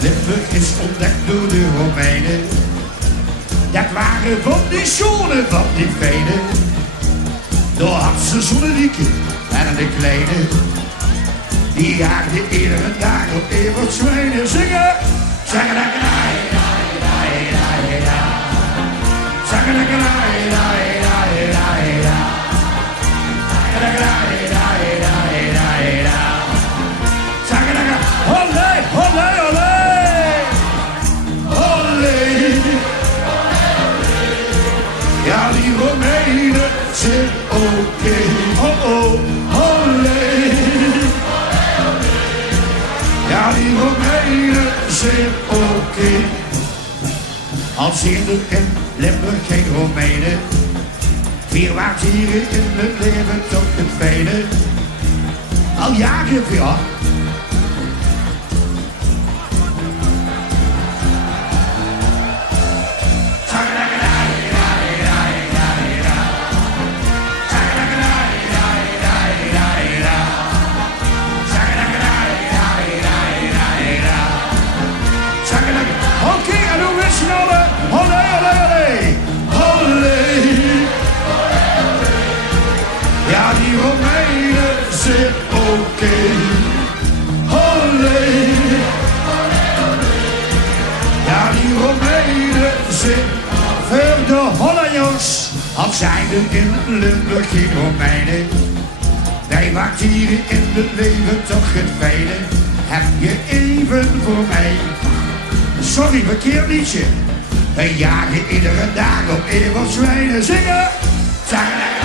Limburg is ontdekt door de Romeinen. Dat waren van die zonen van die venen. Door had ze Zonnedieke en de kleine. Die jaagde iedere dag op Evertswijnen. Zingen! Zeggen dat Olé, olé, olé! Olé! Ja, die Romeinen zijn oké. Oh, oh, olé! Ja, die Romeinen zijn oké. Al zien er in Limburg geen Romeinen. Vierwaarts hier in het leven tot het venen. Al jaren veel. Ja, die Romeinen zijn oké. Olé. Ja, die Romeinen zijn voor de Hollanders. Al zijn er in Limburg geen Romeinen. Wij maakt hier in het leven toch het fijne. Heb je even voor mij? Sorry, verkeerd liedje. We jagen iedere dag op Evertswijnen. Zingen! Zingen!